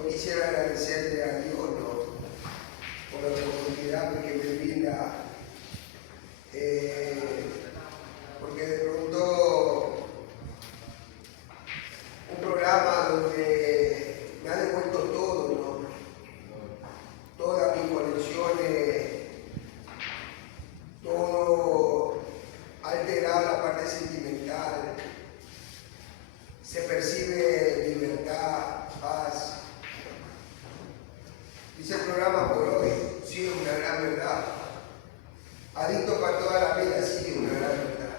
yo quisiera agradecerle a Dios, ¿no?, por la oportunidad que me brinda, porque de pronto un programa donde me ha devuelto todo, ¿no?, todas mis conexiones, todo ha alterado la parte sentimental, se percibe libertad, paz. Dice el programa por hoy, sí, es una gran verdad. Adicto para toda la vida, sí, es una gran verdad.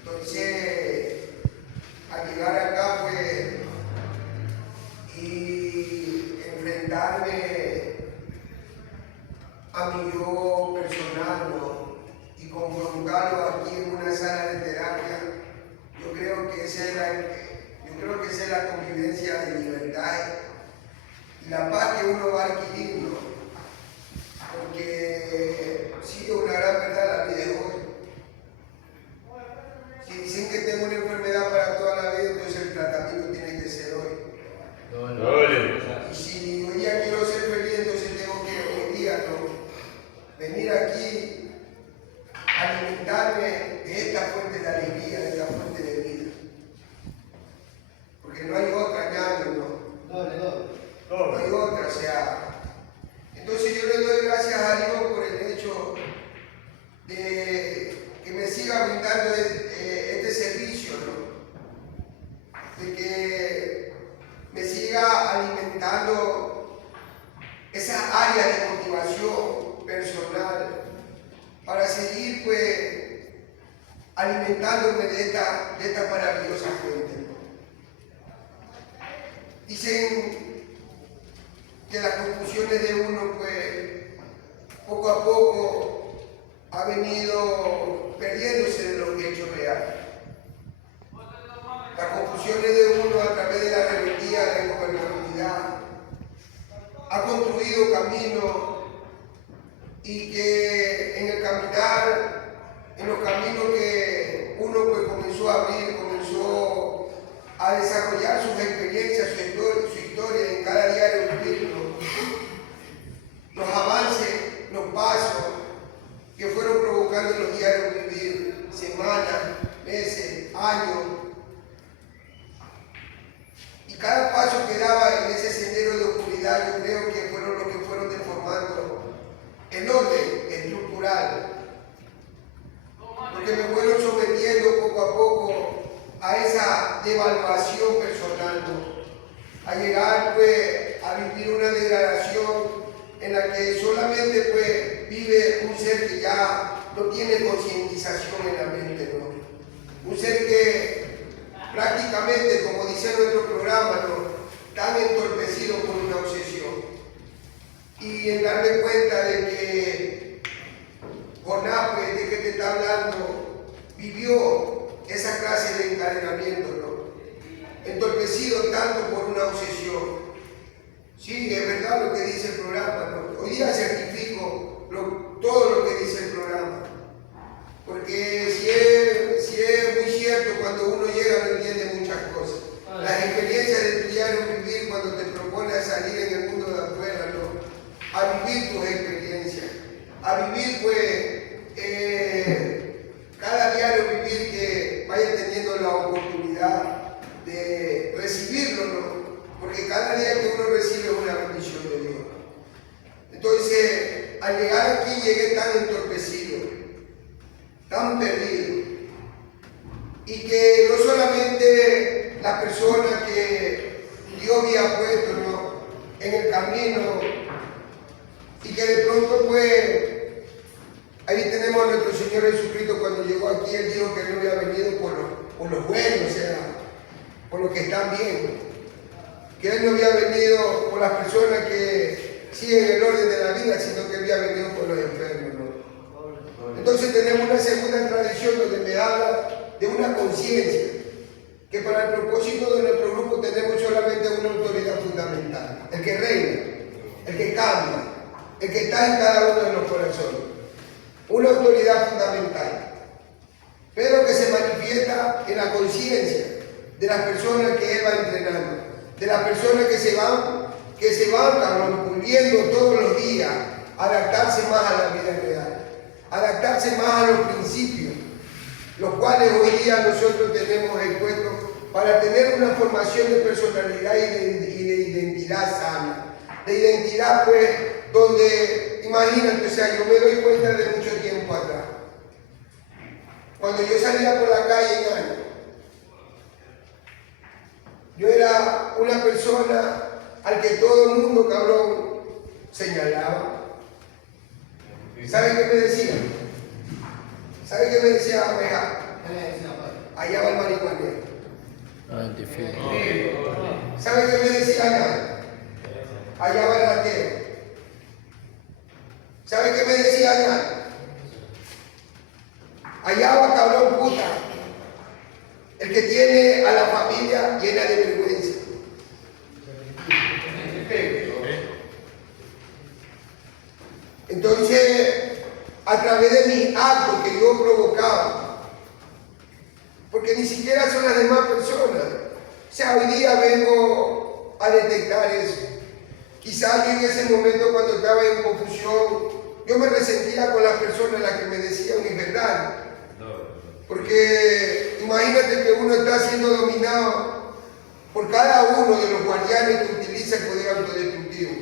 Entonces, al llegar acá, pues, y enfrentarme a mi yo personal, ¿no?, y confrontarlo aquí en una sala de terapia, yo creo que esa es la convivencia de libertad y la paz que uno va adquiriendo, porque sí, es una gran verdad la vida de hoy. Si dicen que tengo una enfermedad para toda la vida, entonces el tratamiento tiene que ser hoy. Y si hoy día quiero ser feliz, entonces tengo que hoy día, ¿no?, venir aquí a alimentarme de esta fuente de alegría, de esta fuente de vida. Porque no hay otra, ñaño, ¿no? No hay otra, o sea. Entonces yo le doy gracias a Dios por el hecho de que me siga brindando este servicio, ¿no?, de que me siga alimentando esa área de motivación personal para seguir, pues, alimentándome de esta maravillosa fuente, ¿no? Dicen que las conclusiones de uno, pues, poco a poco ha venido perdiéndose de los hechos reales. Las conclusiones de uno a través de la rebeldía, de la ingobernabilidad, ha construido caminos y que en el caminar, en los caminos que uno, pues, comenzó a abrir, comenzó a desarrollar sus experiencias, su historia en cada diario vivirlo, los avances, los pasos que fueron provocando en los diarios vivir, semanas, meses, años. Y cada paso que daba en ese sendero de oscuridad, yo creo que fueron los que fueron deformando el orden estructural, porque me fueron sometiendo poco a poco a esa devaluación personal, ¿no?, a llegar, pues, a vivir una degradación en la que solamente, pues, vive un ser que ya no tiene concientización en la mente, ¿no?, un ser que prácticamente, como dice nuestro programa, ¿no?, tan entorpecido por una obsesión. Y en darme cuenta de que Jonás, pues, de que te está hablando, vivió esa clase de encadenamiento, ¿no?, entorpecido tanto por una obsesión. Sí, es verdad lo que dice el programa, ¿no? Hoy día certifico todo lo que dice el programa, porque si es muy cierto, cuando uno llega no entiende muchas cosas. Las experiencias de tu diario vivir, cuando te propones a salir en el mundo de afuera, ¿no?, a vivir tus experiencias, a vivir, pues, cada diario vivir que vaya teniendo la oportunidad de recibirlo, ¿no?, porque cada día que uno recibe es una bendición de Dios. Entonces, al llegar aquí llegué tan entorpecido, tan perdido, y que no solamente la persona que Dios había puesto, ¿no?, en el camino, y que de pronto, pues, ahí tenemos a nuestro Señor Jesucristo. Cuando llegó aquí, Él dijo que Él no había venido por los buenos, o sea, por los que están bien, que Él no había venido por las personas que siguen el orden de la vida, sino que Él había venido por los enfermos, ¿no? Entonces tenemos una segunda tradición donde me habla de una conciencia, que para el propósito de nuestro grupo tenemos solamente una autoridad fundamental, el que reina, el que cambia, el que está en cada uno de los corazones. Una autoridad fundamental, pero que se manifiesta en la conciencia de las personas que Él va entrenando. de las personas que se van, cabrón, puliendo todos los días, adaptarse más a la vida real, adaptarse más a los principios, los cuales hoy día nosotros tenemos expuestos para tener una formación de personalidad y de identidad sana. De identidad, pues, donde, imagínate, o sea, yo me doy cuenta de mucho tiempo atrás. Cuando yo salía por la calle en años, yo era una persona al que todo el mundo, cabrón, señalaba. ¿Sabe qué me decía? ¿Sabe qué me decía Ameja? Allá va el marihuanero. ¿Sabe qué me decía allá? Allá va el ratero. ¿Sabe qué me decía allá? Allá va cabrón puta. El que tiene a la familia llena de vergüenza. Entonces, a través de mis actos que yo provocaba, porque ni siquiera son las demás personas. O sea, hoy día vengo a detectar eso. Quizás yo en ese momento, cuando estaba en confusión, yo me resentía con las personas a las que me decían mi verdad. Porque imagínate que uno está siendo dominado por cada uno de los guardianes que utiliza el poder autodestructivo.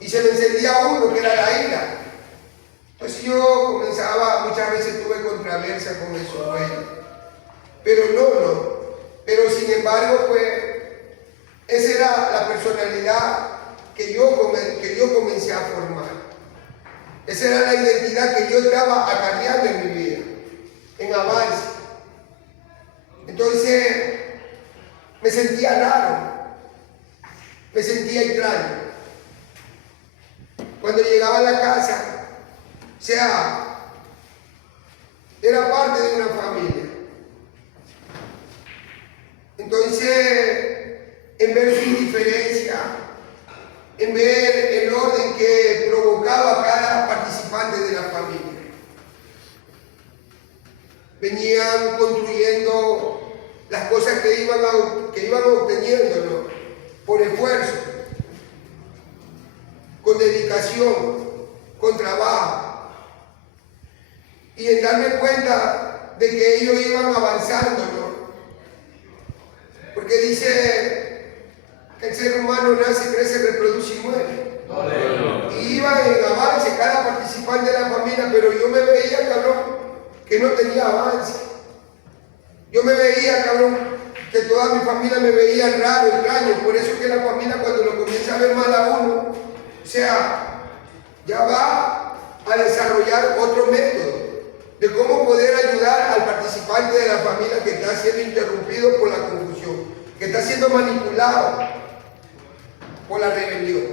Y se me encendía uno, que era la ira. Entonces yo comenzaba, muchas veces tuve controversia con esos güeyes. Pero no. Pero sin embargo, pues, esa era la personalidad que yo comencé a formar. Esa era la identidad que yo estaba acarreando en mi vida, en avance. Entonces, me sentía raro, me sentía extraño. Cuando llegaba a la casa, o sea, era parte de una familia. Entonces, en ver su indiferencia, en ver el orden que provocaba cada participante de la familia, venían construyendo las cosas que iban obteniendo, ¿no? Por esfuerzo, con dedicación, con trabajo, y en darme cuenta de que ellos iban avanzando, ¿no? Porque dice que el ser humano nace, crece, reproduce y muere. Y iba en avance cada participante de la familia, pero yo me veía, cabrón, que no tenía avance. Yo me veía, cabrón, que toda mi familia me veía raro, extraño. Por eso que la familia, cuando lo comienza a ver mal a uno, o sea, ya va a desarrollar otro método de cómo poder ayudar al participante de la familia que está siendo interrumpido por la confusión, que está siendo manipulado por la rebelión,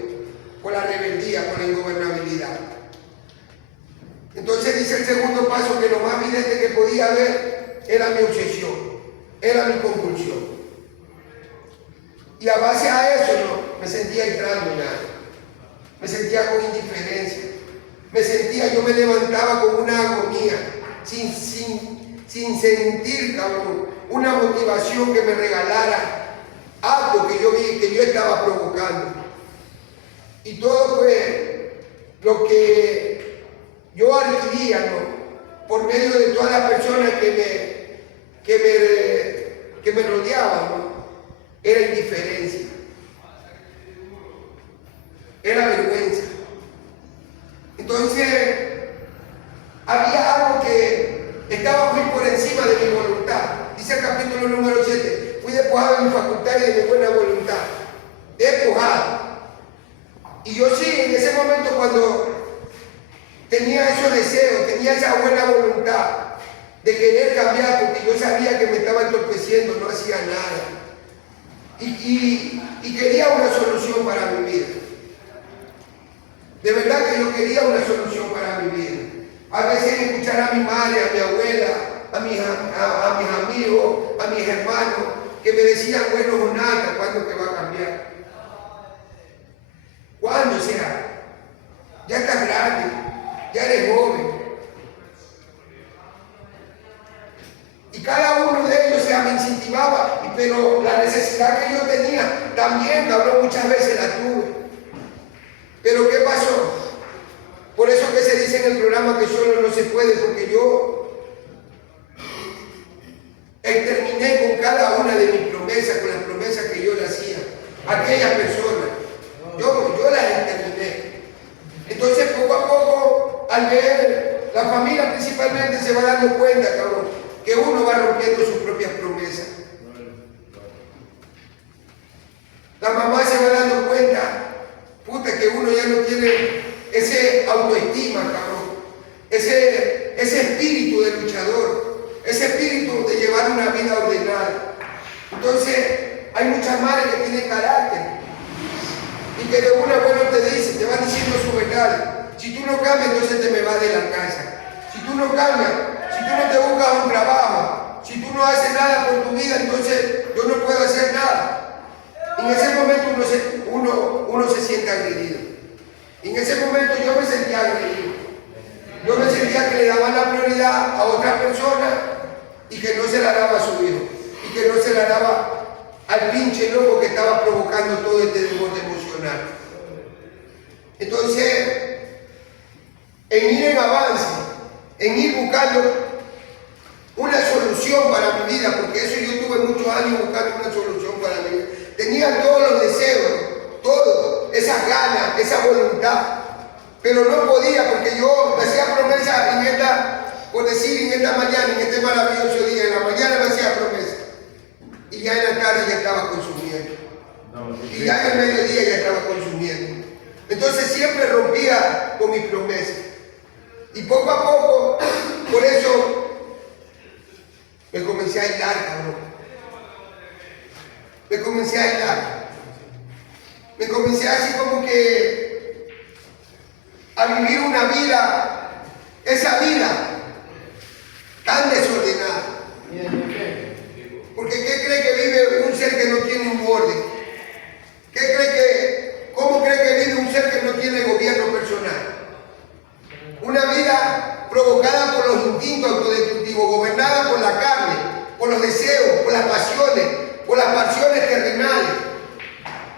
por la rebeldía, por la ingobernabilidad. Entonces dice el segundo paso que lo más evidente que podía ver era mi obsesión, era mi compulsión. Y a base a eso me sentía extraño, me sentía con indiferencia, yo me levantaba con una agonía, sin sentir, cabrón, una motivación que me regalara algo que yo vi, que yo estaba provocando. Y todo fue lo que yo adquiría, ¿no? Por medio de todas las personas que me rodeaban, ¿no? Era indiferencia, era vergüenza. Entonces, había algo que estaba muy por encima de mi voluntad. Dice el capítulo número 7, fui despojado de mi facultad y de mi buena voluntad. Despojado. Y yo sí, en ese momento cuando tenía esos deseos, tenía esa buena voluntad de querer cambiar, porque yo sabía que me estaba entorpeciendo, no hacía nada. Y quería una solución para mi vida. De verdad que yo quería una solución para mi vida. A veces escuchar a mi madre, a mi abuela, a mis amigos, a mis hermanos, que me decían, bueno, Jonathan, ¿cuándo te va a cambiar? ¿Cuándo será? Ya estás grande, ya eres joven. Y cada uno de ellos, me incentivaba, pero la necesidad que yo tenía también, cabrón, muchas veces la tuve. Pero ¿qué pasó? Por eso que se dice en el programa que solo no se puede, porque yo terminé con cada una de mis promesas, con las promesas que yo le hacía a aquellas personas. Yo las terminé. Entonces, poco a poco, al ver, la familia principalmente se va dando cuenta, cabrón, que uno va rompiendo sus propias promesas. La mamá se va dando cuenta, puta, que uno ya no tiene ese autoestima, cabrón, ese espíritu de luchador, ese espíritu de llevar una vida ordenada. Entonces, hay muchas madres que tienen carácter y que de una buena te dicen, te van diciendo su verdad. Si tú no cambias, entonces te me vas de la casa. Si tú no cambias, si tú no te buscas un trabajo, si tú no haces nada por tu vida, entonces yo no puedo hacer nada. En ese momento uno se siente agredido. En ese momento yo me sentía agredido. Yo me sentía que le daban la prioridad a otra persona y que no se la daba a su hijo. Y que no se la daba al pinche loco que estaba provocando todo este desborde emocional. Entonces, en ir en avance, en ir buscando una solución para mi vida, porque eso yo tuve muchos años buscando una solución para mi vida. Tenía todos los deseos, todo, esas ganas, esa voluntad, pero no podía porque yo me hacía promesa en esta, por decir, en esta mañana, en este maravilloso día. En la mañana me hacía promesa y ya en la tarde ya estaba consumiendo. Y ya en el mediodía ya estaba consumiendo. Entonces siempre rompía con mis promesas. Y poco a poco, por eso me comencé a aislar, cabrón. Me comencé a aislar. Me comencé así como que a vivir una vida, esa vida tan desordenada. Porque ¿qué cree que vive un ser que no tiene un orden? ¿Cómo cree que vive un ser que no tiene gobierno personal? Una vida provocada por los instintos autodestructivos, gobernada por la carne, por los deseos, por las pasiones, por las pasiones terrenales.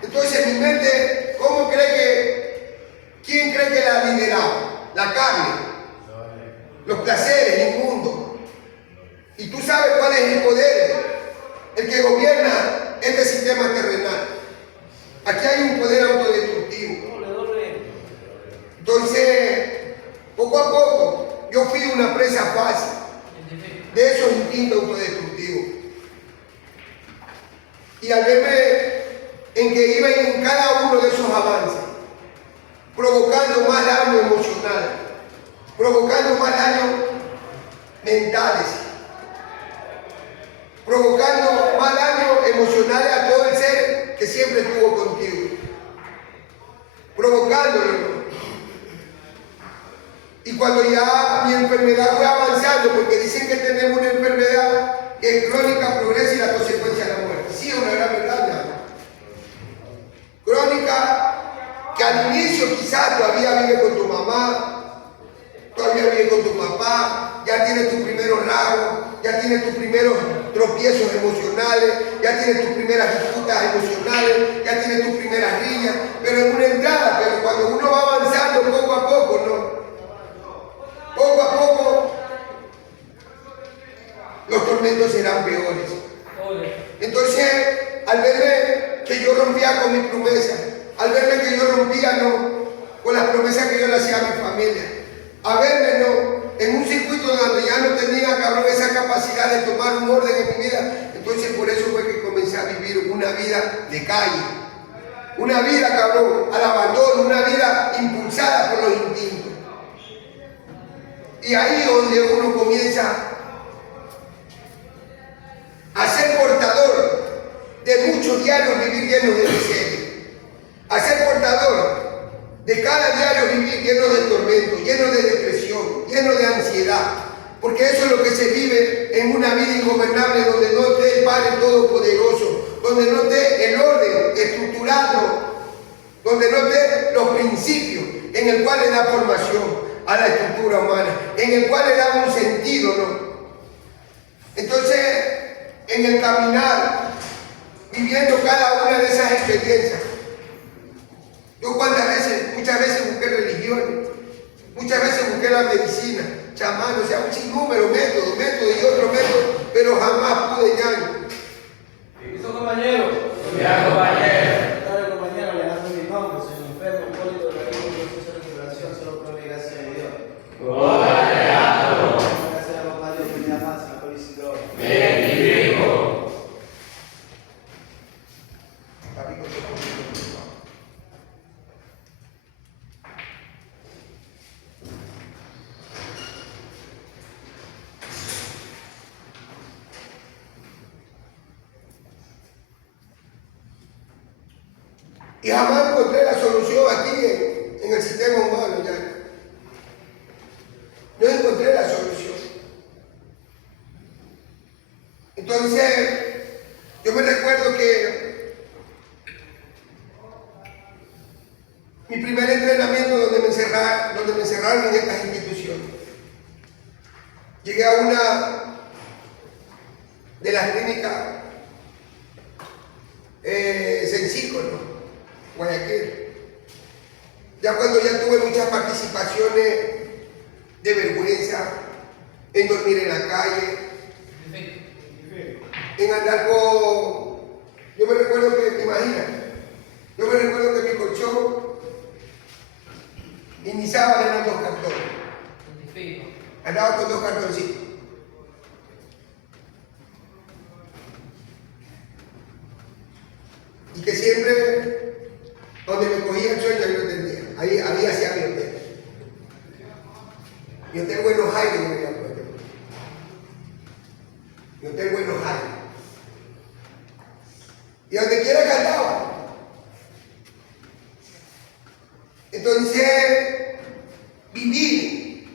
Entonces en mi mente, ¿quién cree que la lideraba? La carne, los placeres inmundos. Y tú sabes cuál es el poder, el que gobierna este sistema terrenal. Aquí hay un poder autodestructivo. Entonces, poco a poco, yo fui una presa fácil de esos instintos autodestructivos. Y al verme en que iba en cada uno de esos avances, provocando más daño emocional, provocando más daños mentales, provocando más daños emocionales a todo el ser que siempre estuvo contigo, provocándolo. Y cuando ya mi enfermedad fue avanzando, porque dicen que tenemos una enfermedad que es crónica, progresa y la consecuencia es la muerte. Sí, es una gran verdad, mi amor. Crónica, que al inicio quizás todavía vive con tu mamá, todavía vive con tu papá, ya tienes tus primeros rasgos, ya tienes tus primeros tropiezos emocionales, ya tienes tus primeras disputas emocionales, ya tienes tus primeras riñas, pero en una entrada, pero cuando uno va avanzando poco a poco, ¿no? Poco a poco los tormentos serán peores. Entonces, al verme que yo rompía con mis promesas, al verme que yo rompía con las promesas que yo le hacía a mi familia, a verme en un circuito donde ya no tenía, cabrón, esa capacidad de tomar un orden en mi vida, entonces por eso fue que comencé a vivir una vida de calle, una vida, cabrón, al abandono, una vida impulsada por los instintos. Y ahí es donde uno comienza a ser portador de muchos diarios vivir llenos de miseria, a ser portador de cada diario vivir lleno de tormento, lleno de depresión, lleno de ansiedad, porque eso es lo que se vive en una vida ingobernable donde no esté el Padre Todopoderoso, donde no esté el orden estructurado, donde no esté los principios en el cual le da formación a la estructura humana, en el cual le da un sentido, ¿no? Entonces, en el caminar viviendo cada una de esas experiencias. Yo muchas veces busqué religiones, muchas veces busqué la medicina, chamán, o sea, un sinnúmero, método y otro método, pero jamás pude ñaño. ¿Eso, compañero? Ya, compañero. Dale, compañero, Alejandro Limón, que soy un enfermo, un político de la proceso de recuperación, solo por mi gracia de Dios. Gloria, Alejandro. Gracias a papá Dios que me ama, se me felicitó. Bien, mi hijo. Y jamás encontré la solución aquí en el sistema humano ya. No encontré la solución. Entonces, yo me recuerdo que mi primer entrenamiento donde me encerraron en estas instituciones, llegué a una de las clínicas Sencillo, ¿no? Guayaquil. Ya cuando ya tuve muchas participaciones de vergüenza, en dormir en la calle, en andar con... Yo me recuerdo que, ¿te imaginas? Yo me recuerdo que mi colchón y mi sábana eran 2 cartones. Andaba con 2 cartoncitos. Y que siempre, donde me cogía el sueño, yo lo tenía. Ahí hacía mi hotel. Mi hotel Buenos Aires, yo me llamo. Mi hotel Buenos Aires. Y donde quiera cantaba. Entonces, vivir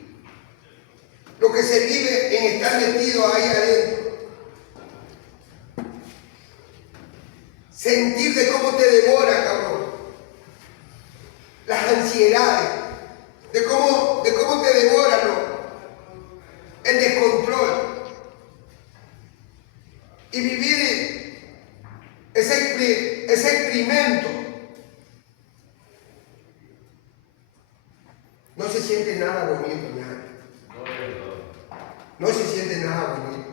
lo que se vive en estar metido ahí adentro. Sentir de cómo te devora, cabrón. Las ansiedades. De cómo te devora, ¿no? El descontrol. Y vivir ese experimento. No se siente nada bonito, nada. No se siente nada bonito.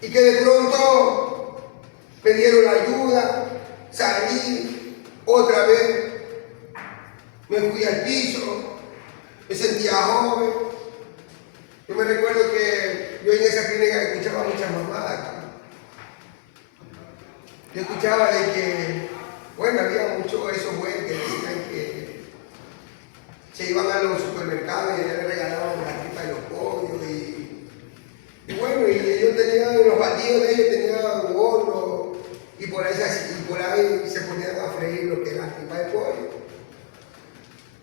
Y que de pronto me dieron la ayuda, salí otra vez, me fui al piso, me sentía joven. Yo me recuerdo que yo en esa clínica escuchaba muchas mamadas. Yo escuchaba de que, bueno, había muchos esos güeyes que decían que se iban a los supermercados y ellos le regalaban las tripas de los pollos y bueno, y ellos tenían, en los baldíos de ellos tenían horno y por ahí se ponían a freír lo que era la tripa de pollo.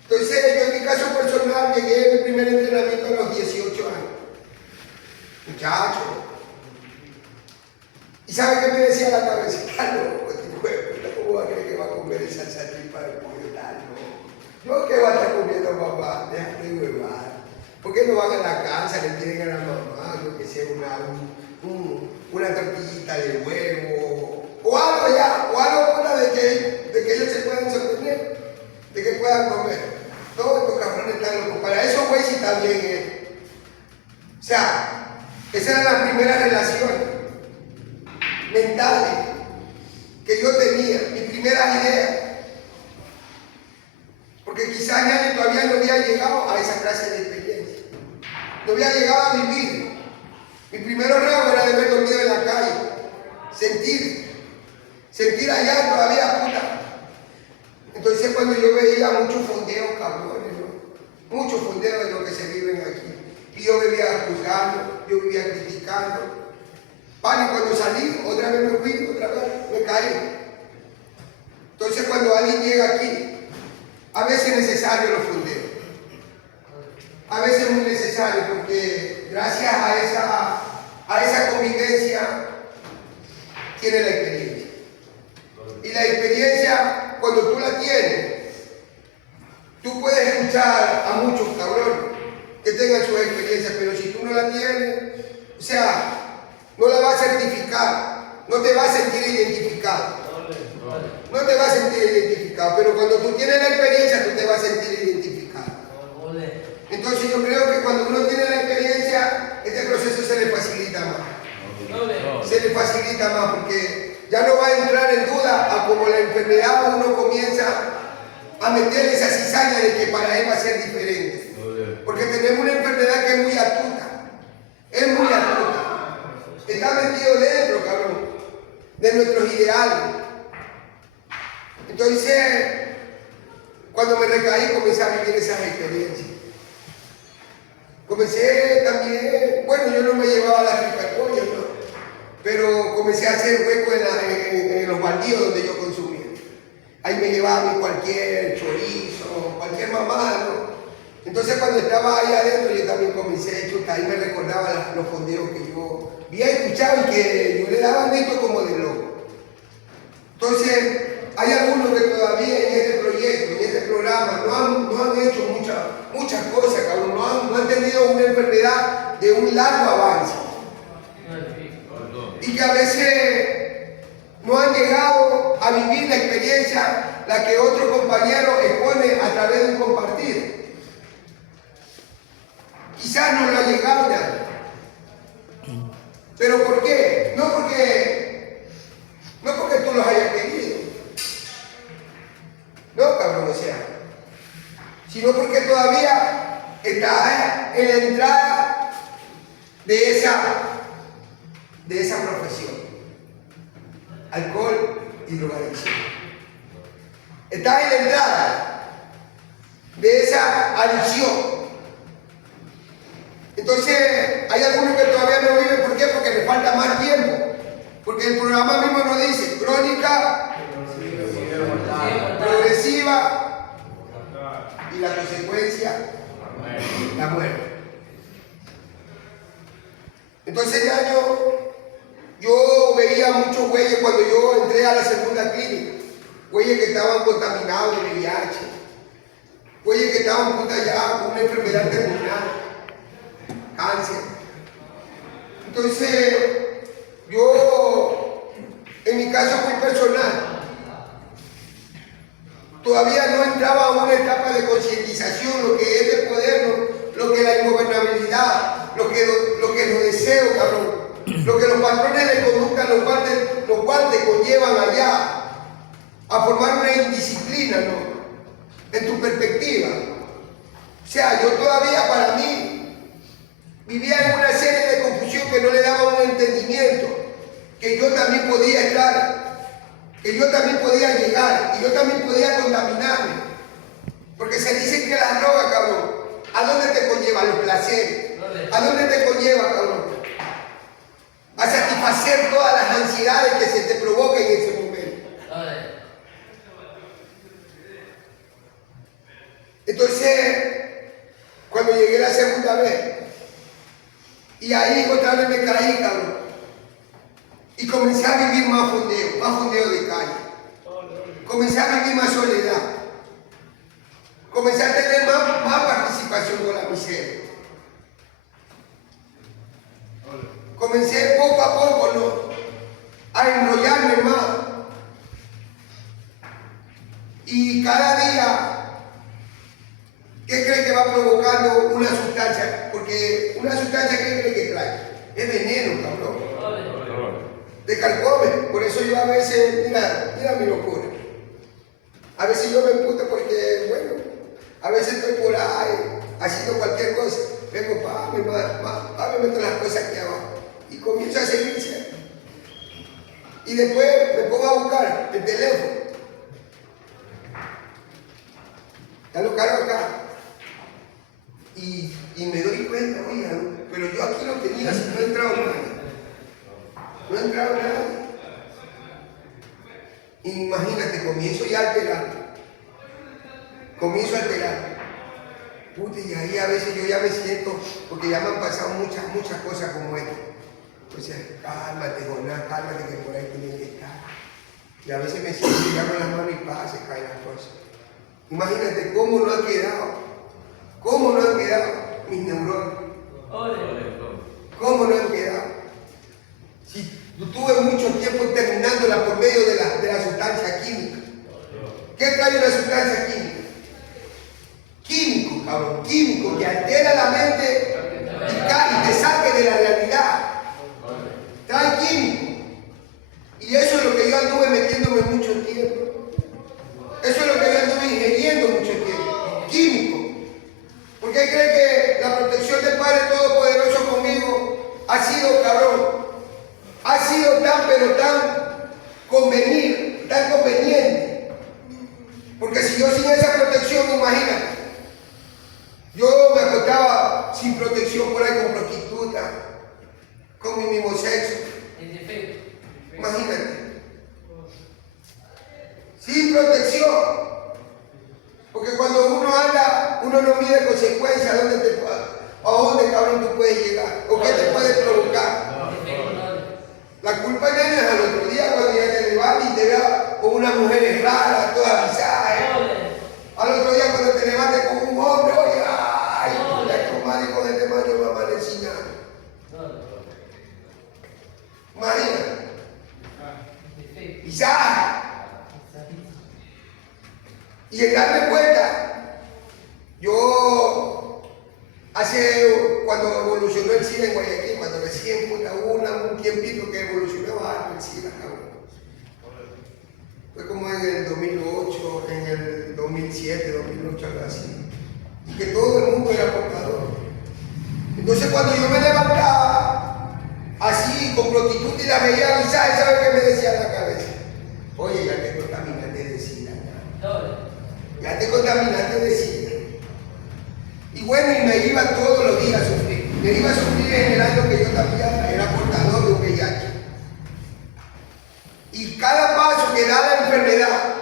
Entonces yo en mi caso personal llegué a mi primer entrenamiento a los 18 años. Muchacho. ¿Y sabe qué me decía la cabeza? ¿Cómo va a creer que va a comer esa tripa de pollo tal? No, que va a estar comiendo papá, déjate de huevar. ¿Por qué no van a la casa, le tienen a la mamá, lo que sea, una tortillita de huevo, o algo ya, o algo para de que ellos se puedan sostener, de que puedan comer? Todos estos cabrones están locos. Para eso, güey, sí también es. O sea, esas eran las primeras relaciones mentales que yo tenía, mis primeras ideas. Porque quizás nadie todavía no había llegado a esa clase de experiencia. No había llegado a vivir. Mi primer horror era de haber dormido en la calle. Sentir allá todavía, puta. Entonces cuando yo veía muchos fondeos, cabrones, ¿no? Muchos fondeos de lo que se viven aquí. Y yo vivía juzgando, yo vivía criticando. Vale, cuando salí, otra vez me fui, otra vez me caí. Entonces cuando alguien llega aquí, a veces es necesario los fondeos. A veces es muy necesario porque gracias a esa convivencia tiene la experiencia. Y la experiencia, cuando tú la tienes, tú puedes escuchar a muchos cabrones que tengan su experiencia, pero si tú no la tienes, o sea, no la vas a certificar. no te vas a sentir identificado. No te vas a sentir identificado, pero cuando tú tienes la experiencia, tú te vas a sentir identificado. Entonces yo creo que cuando uno tiene la experiencia, este proceso se le facilita más. Se le facilita más porque ya no va a entrar en duda a como la enfermedad uno comienza a meterle esa cizaña de que para él va a ser diferente. Porque tenemos una enfermedad que es muy astuta. Es muy astuta. Está metido dentro, cabrón, de nuestros ideales. Entonces, cuando me recaí, comencé a vivir esas experiencias. Comencé también, bueno, yo no me llevaba la tripa de pollo, ¿no? Pero comencé a hacer hueco en los baldíos donde yo consumía. Ahí me llevaba cualquier chorizo, cualquier mamada, ¿no? Entonces cuando estaba ahí adentro yo también comencé a chutar, ahí me recordaba los fondeos que yo había escuchado y que yo le daba neto como de loco. Entonces, hay algunos que todavía en este proyecto, en este programa, no han hecho muchas cosas, cabrón, no han tenido una enfermedad de un largo avance. Y que a veces no han llegado a vivir la experiencia, la que otro compañero expone a través de un compartir. Quizás no lo ha llegado nadie. ¿Pero por qué? No porque tú los hayas querido. No, cabrón, o sea. Sino porque todavía está en la entrada de esa profesión. Alcohol y drogadicción. Está en la entrada de esa adicción. Entonces, hay algunos que todavía no viven, ¿por qué? Porque les falta más tiempo. Porque el programa mismo nos dice, crónica, progresiva y la consecuencia, la muerte. Entonces ya yo veía muchos güeyes cuando yo entré a la segunda clínica, güeyes que estaban contaminados de VIH, güeyes que estaban puta ya con una enfermedad terminal, cáncer. Entonces, yo, en mi caso muy personal, todavía no entraba a una etapa de concientización, lo que es el poder, lo que es la ingobernabilidad, lo que los deseos, cabrón, lo que los patrones de conducta, los cuales te conllevan allá a formar una indisciplina, ¿no? En tu perspectiva. O sea, yo todavía para mí vivía en una serie de confusión que no le daba un entendimiento, que yo también podía estar, que yo también podía llegar y yo también podía contaminarme. Porque se dice que la droga, cabrón, ¿a dónde te conlleva? Los placeres. ¿A dónde te conlleva, cabrón? A satisfacer todas las ansiedades que se te provoquen en ese momento. Entonces, cuando llegué la segunda vez, y ahí otra vez me caí, cabrón. Y comencé a vivir más fondeo de calle. Comencé a vivir más soledad. Comencé a tener más participación con la miseria. Comencé poco a poco, ¿no? A enrollarme más. Y cada día, ¿qué cree que va provocando una sustancia? Porque una sustancia, ¿qué cree que trae? Es veneno, cabrón. De carcome. Por eso yo a veces, mira mi locura. A veces yo me emputo porque, bueno, a veces estoy por ahí haciendo cualquier cosa. Vengo, me meto las cosas aquí abajo. Y comienzo a seguir. Y después me pongo a buscar el teléfono. Ya lo cargo acá. Y me doy cuenta, oiga, pero yo aquí lo tenía, si no ha entrado nadie. No ha entrado nadie. Imagínate, comienzo ya a alterar. Puta, y ahí a veces yo ya me siento, porque ya me han pasado muchas cosas como esto. Entonces, cálmate, Jonás, cálmate que por ahí tienen que estar. Y a veces me siento y abro las manos y se caen las cosas. Imagínate cómo no han quedado mis neuronas. ¿Cómo no han quedado? Si tuve mucho tiempo haciéndola por medio de la sustancia química. ¿Qué trae una sustancia química? Químico, cabrón, químico, que altera la mente y te saque de la realidad. Trae químico. Y eso es lo que yo anduve metiéndome mucho tiempo. Eso es lo que yo anduve ingiriendo mucho tiempo. Químico. ¿Por qué cree que la protección del Padre Todopoderoso conmigo ha sido, cabrón? Ha sido tan, pero tan conveniente. Porque si yo sin esa protección, imagínate, yo me acostaba sin protección por ahí con prostituta, con mi mismo sexo. Imagínate. Sin protección. Porque cuando uno anda, uno no mide consecuencias, a dónde cabrón tú puedes llegar, o qué te puede provocar. La culpa viene al otro día cuando ya te levantas y te veas con una mujer rara, toda bizarra. Al otro día cuando te levantes con un hombre, oye, ay, la comadre con este macho me amanecí nada. Imagínate. Bizarra. Y en darme cuenta, yo cuando evolucionó el SIDA en Guayaquil, cuando recién hubo un tiempito que evolucionó el SIDA, fue como en el 2008, en el 2007, 2008, algo así, y que todo el mundo era portador. Entonces cuando yo me levantaba, así, con prostituta y la veía avisar, ¿sabes qué me decía en la cabeza? Oye, ya te contaminaste de SIDA. Ya te contaminaste de SIDA. Y bueno, y me iba todos los días a sufrir. Me iba a sufrir en el año que yo también era portador de un VIH. Y cada paso que da la enfermedad,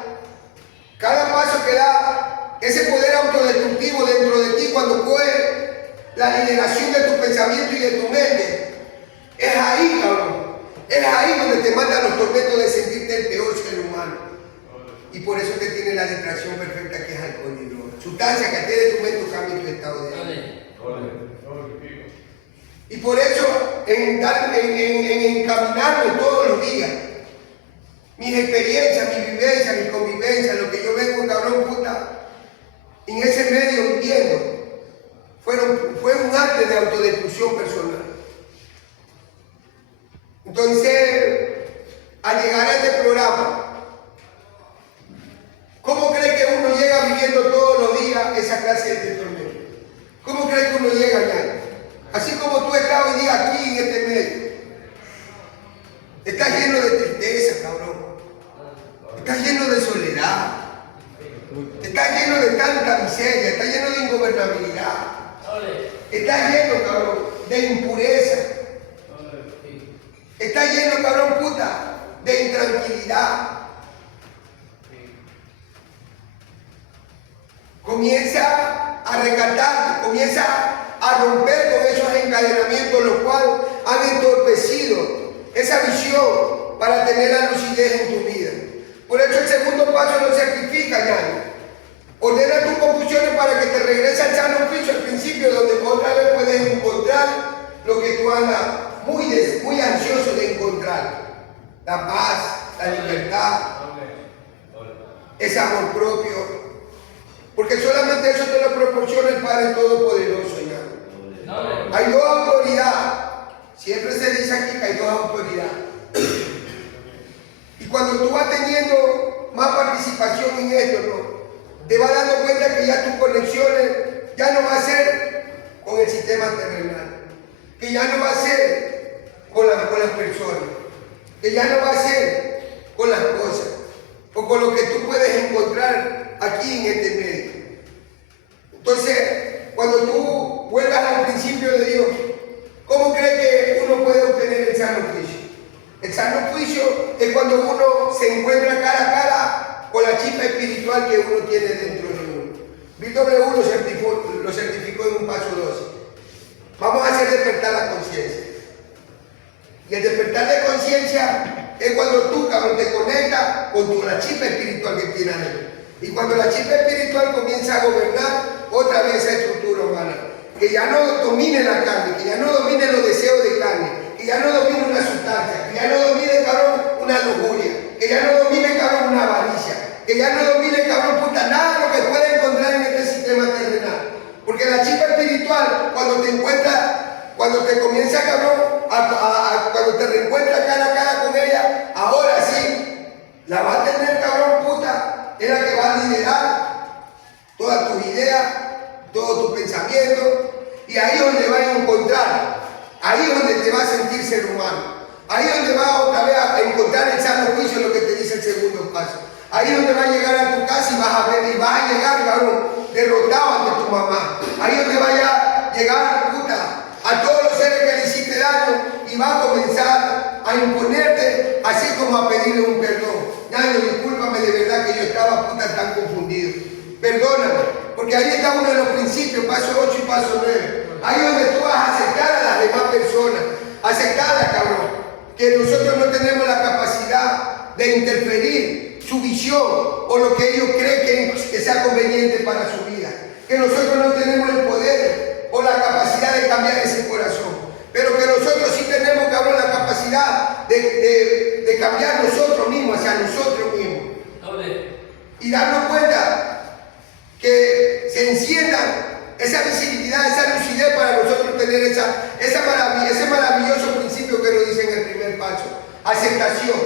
cada paso que da ese poder autodestructivo dentro de ti, cuando coge la liberación de tu pensamiento y de tu mente, es ahí, cabrón. Es ahí donde te mandan los tormentos de sentirte el peor ser humano. Y por eso te tiene la distracción perfecta que es alcohol y droga. Sustancia que altere tu mente, cambia tu estado de ánimo. Y por eso, en encaminarme todos los días, mis experiencias, mis vivencias, mis convivencias, lo que yo vengo, cabrón, puta, en ese medio viviendo, fue un arte de autodestrucción personal. Entonces, al llegar a este programa, ¿cómo cree que uno llega viviendo todos los días esa clase de tormento? ¿Cómo cree que uno llega allá? Así como tú estás hoy día aquí en este medio. Estás lleno de tristeza, cabrón. Estás lleno de soledad. Estás lleno de tanta miseria. Estás lleno de ingobernabilidad. Estás lleno, cabrón, de impureza. Estás lleno, cabrón, puta, de intranquilidad. Comienza a rescatarte, comienza a romper con esos encadenamientos los cuales han entorpecido esa visión para tener la lucidez en tu vida. Por eso el segundo paso no sacrifica ya. Ordena tus confusiones para que te regrese al sano juicio al principio, donde otra vez puedes encontrar lo que tú andas muy ansioso de encontrar. La paz, la libertad, ese amor propio. Porque solamente eso te lo proporciona el Padre Todopoderoso. Ya. Hay dos autoridades. Siempre se dice aquí que hay dos autoridades. Y cuando tú vas teniendo más participación en esto, ¿no? Te vas dando cuenta que ya tus conexiones ya no va a ser con el sistema terrenal. Que ya no va a ser con las personas. Que ya no va a ser con las cosas. O con lo que tú puedes encontrar aquí en este medio. Entonces, cuando tú vuelvas al principio de Dios, ¿cómo crees que uno puede obtener el sano juicio? El sano juicio es cuando uno se encuentra cara a cara con la chispa espiritual que uno tiene dentro de uno. Víctor W. lo certificó en un paso 12. Vamos a hacer despertar la conciencia. Y el despertar de conciencia es cuando tú, cabrón, te conectas con la chispa espiritual que tienes adentro. Y cuando la chispa espiritual comienza a gobernar otra vez esa estructura humana, que ya no domine la carne, que ya no domine los deseos de carne, que ya no domine una sustancia, que ya no domine, cabrón, una lujuria, que ya no domine, cabrón, una avaricia, que ya no domine, cabrón, puta, nada de lo que pueda encontrar en este sistema terrenal. Porque la chispa espiritual, cuando te encuentra, cuando te comienza, cabrón, cuando te reencuentras cara a cara con ella, ahora sí, la va a tener, cabrón, puta, es la que va a liderar todas tus ideas, todo tu pensamiento, y ahí es donde vas a encontrar, ahí es donde te vas a sentir ser humano, ahí es donde vas otra vez a encontrar el sano juicio, lo que te dice el segundo paso. Ahí es donde vas a llegar a tu casa y vas a ver, y vas a llegar, cabrón, derrotado ante tu mamá. Ahí es donde vaya a llegar, puta, a todos los seres que le hiciste daño, y va a comenzar a imponerte, así como a pedirle un perdón. Ñaño, discúlpame, de verdad que yo estaba, puta, tan confundido. Perdóname, porque ahí está uno de los principios, paso 8 y paso 9. Ahí es donde tú vas a aceptar a las demás personas, aceptarlas, cabrón, que nosotros no tenemos la capacidad de interferir su visión o lo que ellos creen que sea conveniente para su vida, que nosotros no tenemos el poder o la capacidad de cambiar ese corazón, pero que nosotros sí tenemos, cabrón, la capacidad de cambiar nosotros mismos, hacia nosotros mismos, y darnos cuenta que se encienda esa visibilidad, esa lucidez para nosotros tener ese maravilloso principio que nos dice en el primer paso: aceptación,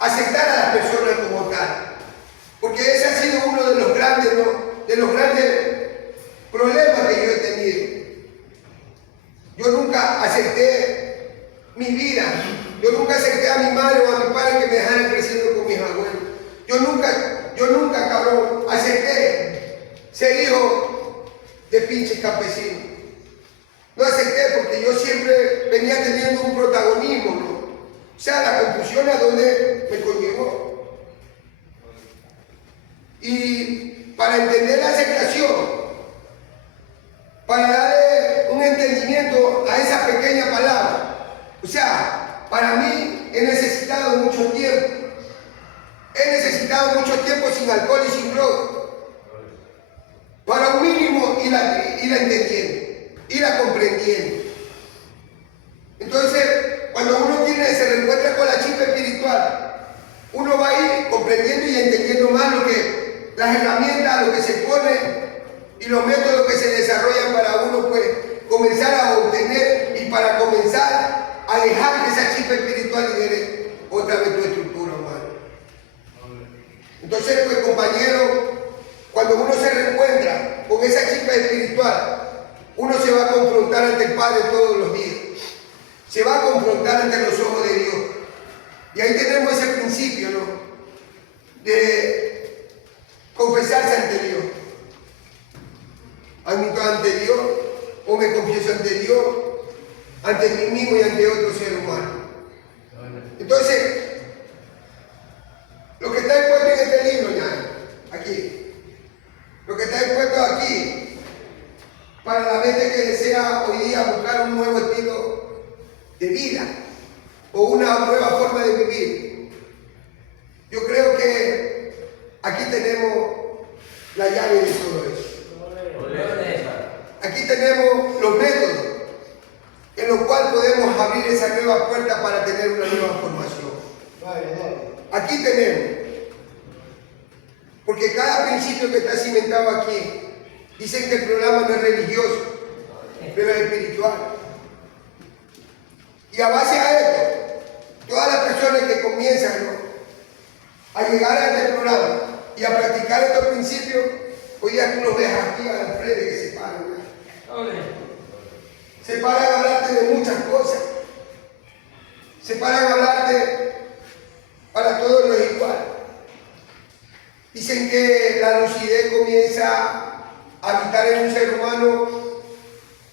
aceptar a las personas como tal, porque ese ha sido uno de los grandes problemas que yo he tenido. Yo nunca acepté mi vida, yo nunca acepté a mi madre o a mi padre que me dejaran creciendo con mis abuelos. Yo nunca, cabrón, acepté ser hijo de pinches campesinos. No acepté porque yo siempre venía teniendo un protagonismo, ¿no? O sea, la confusión a donde me conllevó. Y para entender la aceptación, para darle un entendimiento a esa pequeña palabra, o sea, para mí he necesitado mucho tiempo. He necesitado mucho tiempo sin alcohol y sin droga, para un mínimo irla entendiendo, irla comprendiendo. Entonces, cuando uno se reencuentra con la chispa espiritual, uno va a ir comprendiendo y entendiendo más las herramientas, lo que se pone y los métodos que se desarrollan para uno, pues, comenzar a obtener y para comenzar a dejar que esa chispa espiritual lidere otra vez tu estructura humana. Entonces, pues, compañero, cuando uno se reencuentra con esa chispa espiritual, uno se va a confrontar ante el Padre todos los días. Se va a confrontar ante los ojos de Dios. Y ahí tenemos ese principio, ¿no? De confesarse ante Dios. Admito ante Dios, o me confieso ante Dios, ante mí mismo y ante otro ser humano. Entonces, lo que está expuesto en este libro, ya, aquí, lo que está expuesto aquí, para la mente que desea hoy día buscar un nuevo estilo de vida o una nueva forma de vivir, yo creo que aquí tenemos la llave de todo eso. Aquí tenemos los métodos en los cuales podemos abrir esa nueva puerta para tener una nueva formación. Aquí tenemos, porque cada principio que está cimentado aquí, dicen que el programa no es religioso, pero es espiritual. Y a base a esto, todas las personas que comienzan, ¿no?, a llegar a este programa y a practicar estos principios, hoy día tú los ves aquí al frente que se paran, ¿no? Se paran a hablarte de muchas cosas. Se paran a hablarte para todos los igual. Dicen que la lucidez comienza a habitar en un ser humano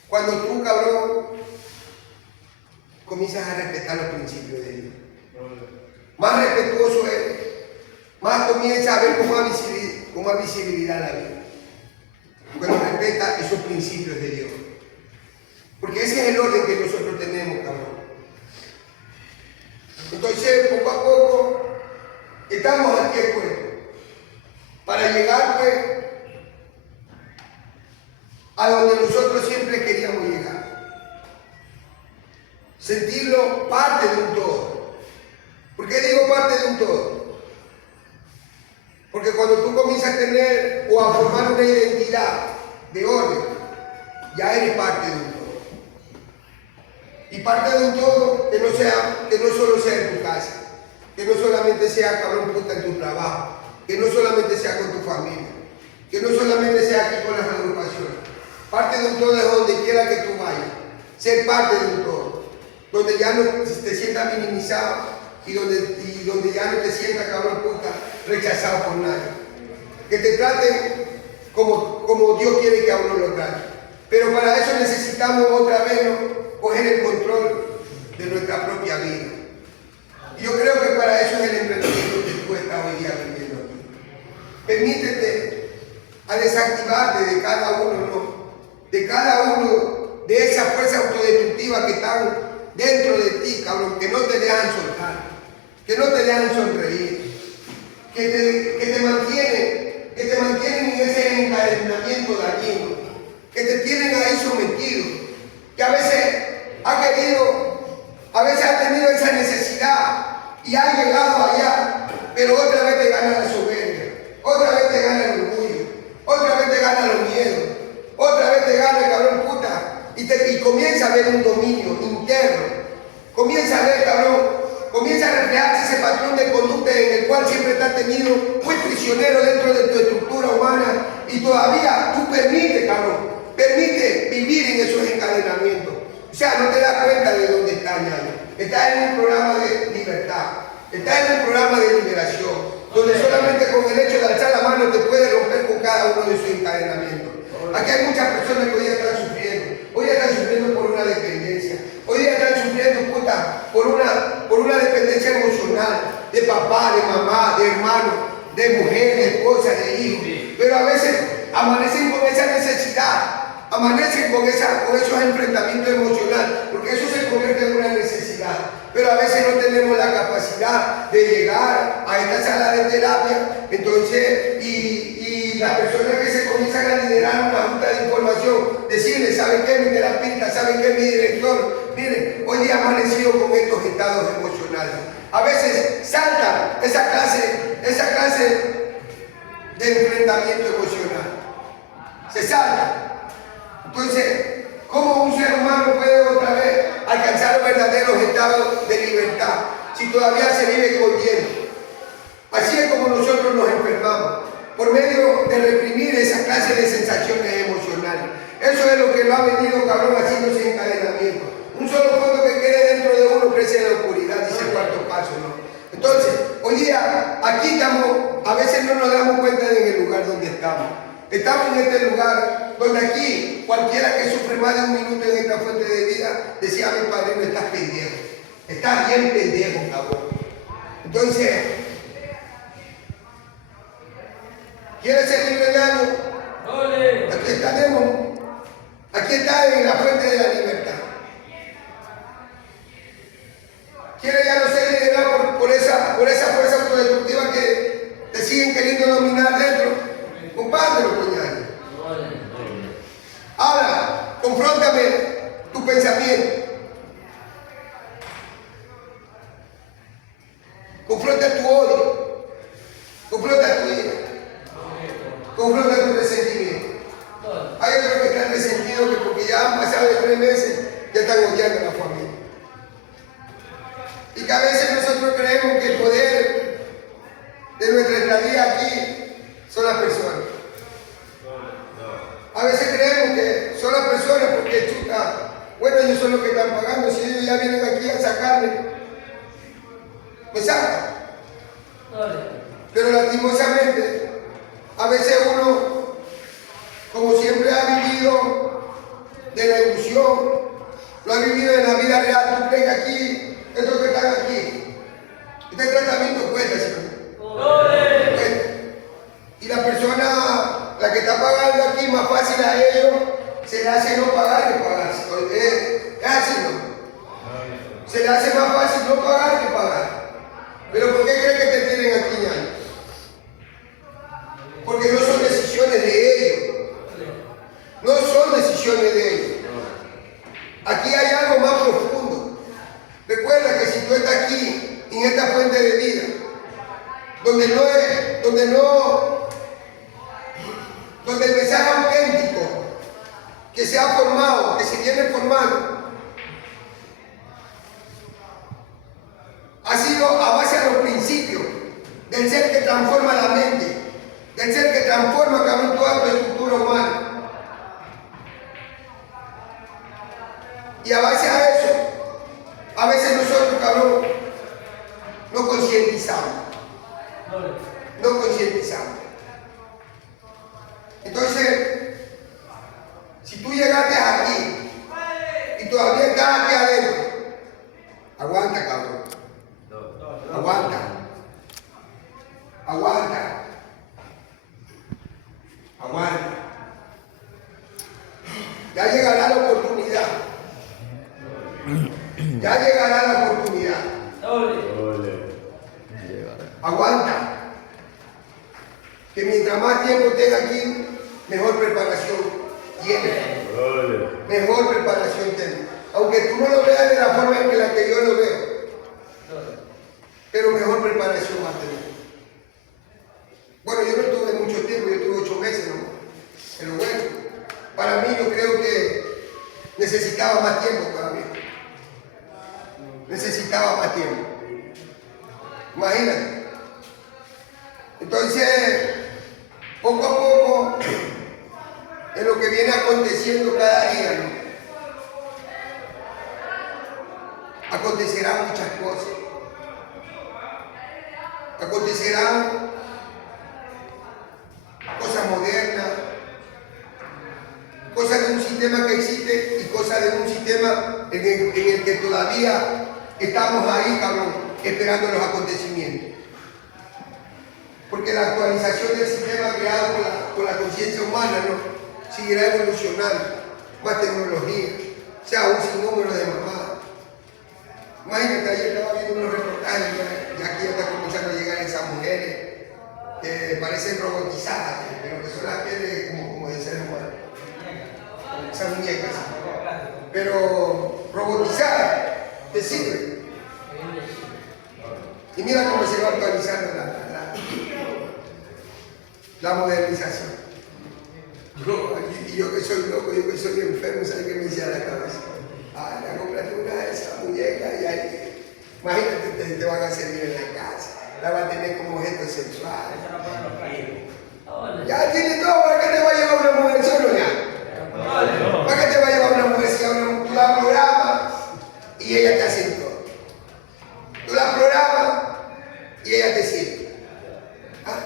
cuando tú, cabrón, comienzas a respetar los principios de Dios. Más respetuoso eres, más comienzas a ver con más visibilidad la vida. Cuando respeta esos principios de Dios. Porque ese es el orden que nosotros tenemos, cabrón. Entonces, poco a poco, estamos aquí, pues, para llegar, pues, a donde nosotros siempre queríamos llegar. Sentirlo parte de un todo. ¿Por qué digo parte de un todo? Porque cuando tú comienzas a tener o a formar una identidad de orden, ya eres parte de un todo. Y parte de un todo que no solo sea en tu casa, que no solamente sea cabrón puta en tu trabajo, que no solamente sea con tu familia, que no solamente sea aquí con las agrupaciones. Parte de un todo es donde quiera que tú vayas, ser parte de un todo, donde ya no te sientas minimizado y donde ya no te sientas cabrón puta rechazado por nadie. Que te traten como Dios quiere que a uno lo trate. Pero para eso necesitamos otra vez, ¿no?, coger el control de nuestra propia vida. Y yo creo que para eso es el emprendimiento que tú estás hoy día viviendo aquí. Permítete a desactivarte de cada uno, ¿no?, de cada uno de esas fuerzas autodestructivas que están dentro de ti, cabrón, que no te dejan soltar, que no te dejan sonreír, que te mantienen en ese encadenamiento dañino, que te tienen ahí sometido, que a veces ha tenido esa necesidad y ha llegado allá, pero otra vez te gana la soberbia, otra vez te gana el orgullo, otra vez te gana los miedos, otra vez te gana el cabrón puta y comienza a ver un dominio interno, comienza a ver, cabrón, comienza a reflejarse ese patrón de conducta en el cual siempre estás tenido muy prisionero dentro de tu estructura humana y todavía tú permite vivir en esos encadenamientos. O sea, no te das cuenta de dónde estás, ñaño. Estás en un programa de libertad, estás en un programa de liberación, donde solamente con el hecho de alzar la mano te puedes romper con cada uno de sus encadenamientos. Aquí hay muchas personas que hoy están sufriendo por una dependencia, hoy día están sufriendo, puta, por una dependencia emocional, de papá, de mamá, de hermano, de mujer, de esposa, de hijo. Pero a veces amanecen con esa necesidad, amanecen con esos enfrentamientos emocionales, porque eso se convierte en una necesidad. Pero a veces no tenemos la capacidad de llegar a esta sala de terapia, entonces, y las personas que se comienzan a liderar una junta de información, decirles, ¿saben qué? Mi terapista, ¿saben qué? Mi director, miren, hoy día amanecido con estos estados emocionales. A veces salta esa clase de enfrentamiento emocional. Se salta. Entonces, ¿cómo un ser humano puede otra vez alcanzar verdaderos estados de libertad si todavía se vive escondiendo? Así es como nosotros nos enfermamos, por medio de reprimir esa clase de sensaciones emocionales. Eso es lo que lo ha venido, cabrón, haciéndose encadenamiento. Un solo fondo que quede dentro de uno crece en la oscuridad, dice el cuarto paso, ¿no? Entonces, hoy día, aquí estamos, a veces no nos damos cuenta de en el lugar donde estamos. Estamos en este lugar donde aquí cualquiera que sufre más de un minuto en esta fuente de vida, decía mi padrino, estás pendejo. Estás bien pendejo, cabrón. Entonces, ¿quieres ser libre, ñaño? Aquí estaremos. Aquí está en la fuente de la libertad. ¿Quieres ya no ser liderado por esa fuerza autodestructiva que te siguen queriendo dominar dentro? Compártelo, coñaño. Ahora, confróntame tu pensamiento. Confronta tu odio. Confronta tu ira. Confronta tu resentimiento. Hay otros que están resentidos que porque ya han pasado de 3 meses ya están odiando a la familia. Y que a veces nosotros creemos que el poder de nuestra estadía aquí son las personas. A veces creemos que son las personas porque, chuta, bueno, ellos son los que están pagando. Si ellos ya vienen aquí a sacarme, me sacan. Pero lastimosamente, a veces uno, como siempre ha vivido de la ilusión, lo ha vivido en la vida real. ¿Tú crees que aquí, estos que están aquí, este tratamiento cuesta, ¿sí? Cuesta. Y la persona, la que está pagando aquí, más fácil a ellos, se le hace no pagar que pagar. Es así, ¿no? Se le hace más fácil no pagar que pagar. Pero ¿por qué creen que te tienen aquí, ñaño? Porque no son decisiones de ellos. No son decisiones de ellos. Aquí hay algo más profundo. Recuerda que si tú estás aquí, en esta fuente de vida, donde el mensaje auténtico que se ha formado, que se viene formando, ha sido a base de los principios del ser que transforma la mente, del ser que transforma cabrón toda tu estructura humana. Y a base a eso, a veces nosotros, cabrón, no concientizamos. No concientizamos. Entonces, si tú llegaste aquí y todavía estás aquí adentro, aguanta, cabrón. Aguanta. Aguanta. Aguanta. Ya llegará la oportunidad. Ya llegará la oportunidad. Aguanta. Que mientras más tiempo tenga aquí, mejor preparación tiene. Mejor preparación tiene. Aunque tú no lo veas de la forma en la que yo lo veo. Pero mejor preparación va a tener. Bueno, yo no tuve mucho tiempo, yo tuve 8 meses, ¿no? Pero bueno, para mí yo creo que necesitaba más tiempo todavía. Necesitaba más tiempo. Imagínate. Entonces, poco a poco, en lo que viene aconteciendo cada día, ¿no? Acontecerán muchas cosas. Acontecerán cosas modernas, cosas de un sistema que existe y cosas de un sistema en el que todavía estamos ahí, cabrón, esperando los acontecimientos. Porque la actualización del sistema creado por la conciencia humana, ¿no? Seguirá evolucionando, más tecnología, o sea, un sinnúmero de mamadas. Imagínate, ayer estaba viendo unos reportajes y aquí ya está comenzando a llegar esas mujeres que parecen robotizadas, pero que son las pieles como de ser humano. Esas muñecas. Pero robotizadas, te sirve. Y mira cómo se va actualizando la modernización. Yo que soy loco, yo que soy enfermo, ¿sabes qué me decía la cabeza? Ah, ya compraste una de esas muñecas y ahí, imagínate, te van a servir en la casa, la van a tener como objeto sexual. Ya tiene todo, ¿para qué te va a llevar una mujer solo ya? ¿Para qué te va a llevar una mujer si tú la programas y ella te hace todo? Tú la programas y ella te sirve. ¿Ah?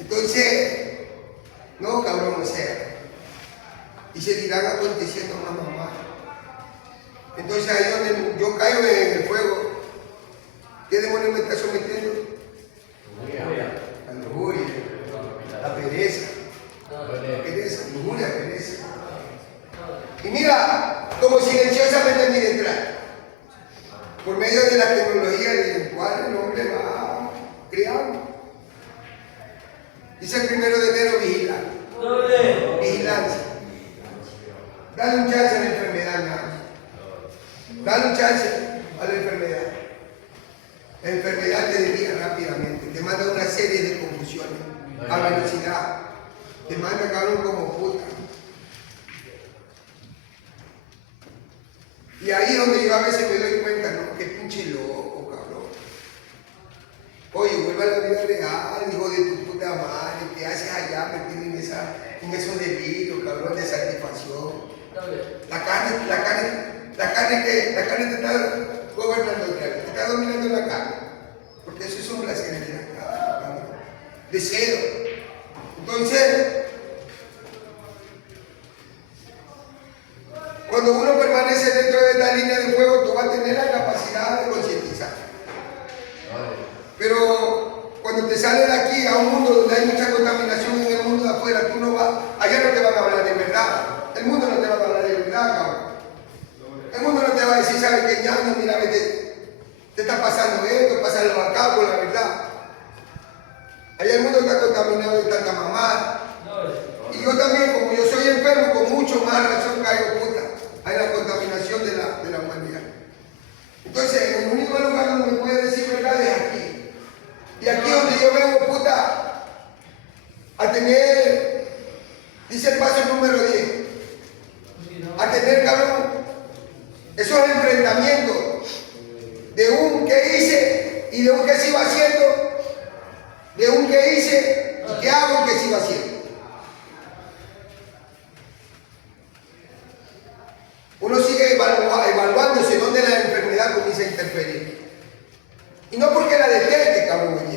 Entonces, no, cabrón, o sea, y seguirán aconteciendo más. Entonces ahí donde yo caigo en el fuego, ¿qué demonio me está sometiendo? La lujuria, la pereza, lujuria, pereza. Y mira, como silenciosamente mira entrar, por medio de la tecnología del cual el hombre va creando. Dice el 1 de enero, vigilar. Vigilancia. Dale un chance a la enfermedad, nada. Dale un chance a la enfermedad. La enfermedad te desvía rápidamente, te manda una serie de confusiones a velocidad. Te manda, cabrón, como puta. Y ahí es donde yo a veces me doy cuenta, ¿no? Qué pinche loco, cabrón. Oye, vuelve a la vida real, hijo de tu puta madre. ¿Qué haces allá metido en esos delirios, cabrón, de satisfacción? La carne te está gobernando, te está dominando la carne. Porque eso es un placer de la carne, deseo. Entonces, cuando uno permanece dentro de esta línea de fuego, tú vas a tener la capacidad de concientizar. Pero cuando te sales de aquí a un mundo donde hay mucha contaminación en el mundo de afuera, tú no vas, allá no te van a hablar de verdad. El mundo no te va a hablar de verdad, cabrón. El mundo no te va a decir, ¿sabes qué, ñaño? Mira, te está pasando esto, pásalo acá por la verdad. Allá el mundo está contaminado de tanta mamada. Y yo también, como yo soy enfermo, con mucho más razón caigo puta. Hay la contaminación de la humanidad. Entonces, el único lugar donde me puede decir verdad es aquí. Y aquí donde yo vengo, puta, a tener, dice el paso número 10, a tener, cabrón, esos enfrentamientos de un que hice y de un que sigo haciendo, de un que hice y que hago y que sigo haciendo. Uno sigue evaluándose donde la enfermedad comienza a interferir. Y no porque la deteste, cabrón,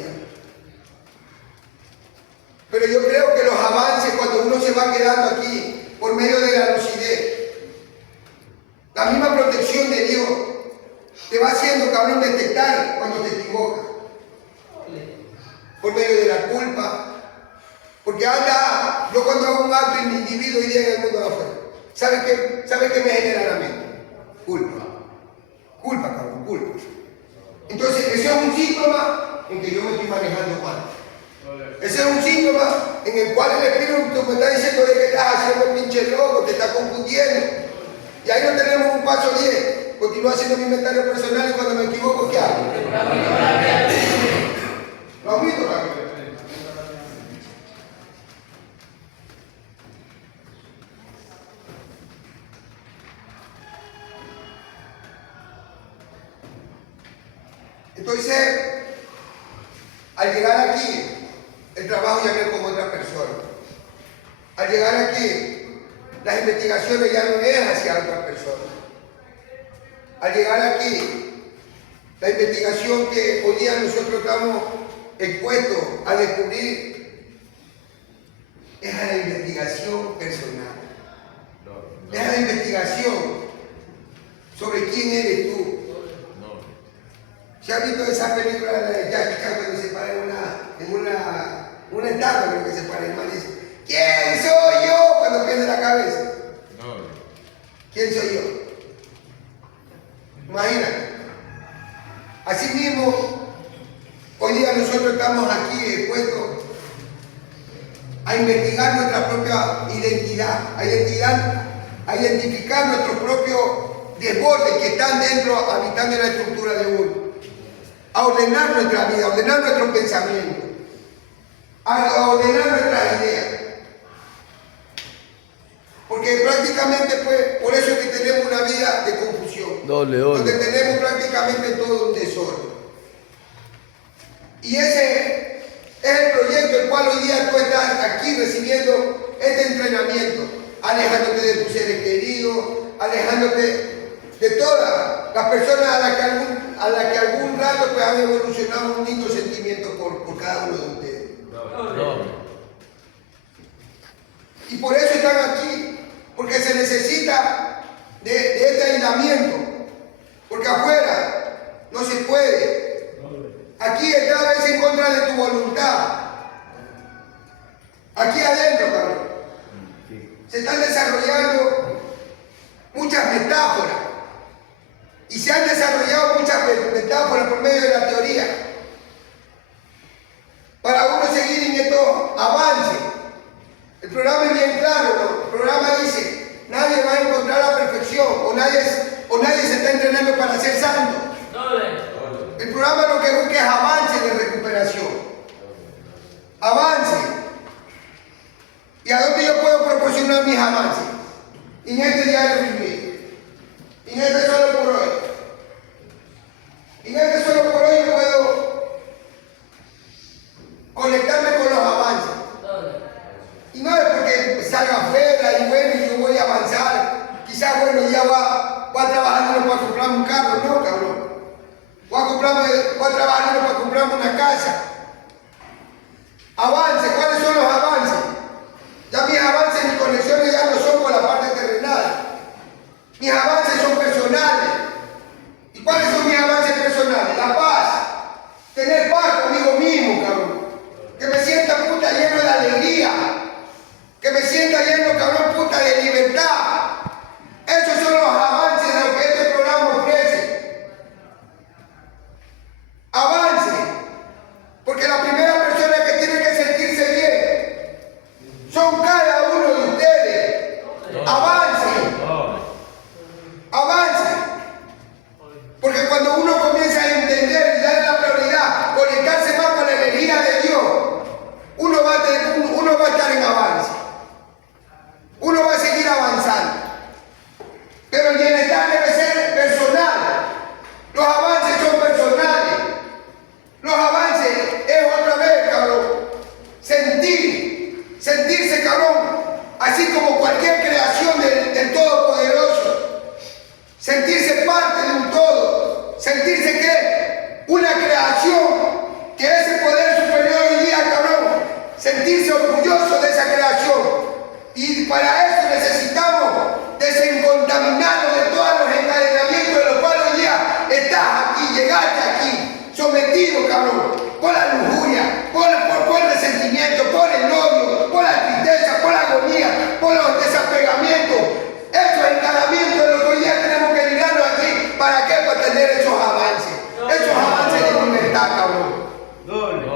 pero yo creo que los avances, cuando uno se va quedando aquí por medio de la lucidez, la misma protección de Dios te va haciendo, cabrón, detectar cuando te equivocas. Por medio de la culpa. Porque anda, yo cuando hago un acto individuo y día en el mundo de afuera, ¿sabe qué me genera la mente? Culpa. Culpa, cabrón, culpa. Entonces, ese es un síntoma en que yo me estoy manejando mal. Ese es un síntoma en el cual el Espíritu me está diciendo de que estás haciendo pinche loco, te está confundiendo. Y ahí no tenemos un paso 10. Continúo haciendo mi inventario personal y cuando me equivoco, ¿qué hago? Lo admito, cabrón. Entonces, al llegar aquí, el trabajo ya no es como otra persona. Al llegar aquí, las investigaciones ya no es hacia otra persona. Al llegar aquí, la investigación que hoy día nosotros estamos expuestos a descubrir es a la investigación personal. Es a la investigación sobre quién eres tú. ¿Se ha visto esa película de Jackie Chan cuando se para en una estatua, creo que se para el man y dice, ¿quién soy yo? Cuando pierde la cabeza. No. ¿Quién soy yo? Imagínate. Así mismo, hoy día nosotros estamos aquí expuestos a investigar nuestra propia identidad, a identificar nuestros propios desbordes que están dentro, habitando en la estructura de uno. A ordenar nuestra vida, a ordenar nuestros pensamientos, a ordenar nuestras ideas. Porque prácticamente, pues, por eso es que tenemos una vida de confusión. Donde tenemos prácticamente todo un desorden. Y ese es el proyecto el cual hoy día tú estás aquí recibiendo este entrenamiento, alejándote de tus seres queridos, alejándote de todas las personas a las que algún rato pues, han evolucionado un lindo sentimiento por cada uno de ustedes. Y por eso están aquí, porque se necesita de este aislamiento, porque afuera no se puede. Aquí está a veces en contra de tu voluntad. Aquí adentro, cabrón, se están desarrollando muchas metáforas. Y se han desarrollado muchas metáforas por medio de la teoría para uno seguir en estos avances. El programa es bien claro, ¿no? El programa dice, nadie va a encontrar la perfección o nadie se está entrenando para ser santo. El programa lo que busca es avance de recuperación. Avance. ¿Y a dónde yo puedo proporcionar mis avances? En este diario vivir. En este solo por hoy. En este solo por hoy yo puedo conectarme con los avances. Y no es porque salga afuera y bueno, yo voy a avanzar. Quizás, bueno, ya va a trabajar para comprarme un carro. No, cabrón. Voy a trabajar para comprarme una casa. Avance. ¿Cuáles son los avances? Ya mis avances, mis conexiones ya no son por la parte terrenal. Mis avances son personales. ¿Y cuáles son mis avances personales? La paz. Tener paz conmigo mismo, cabrón. Que me sienta puta lleno de alegría. Que me sienta lleno, cabrón, puta de libertad. Esos son los avances de lo que este programa ofrece. Avance. Porque la primera persona que tiene que sentirse bien son cada uno de ustedes. Avance. Avance. Porque cuando 둘,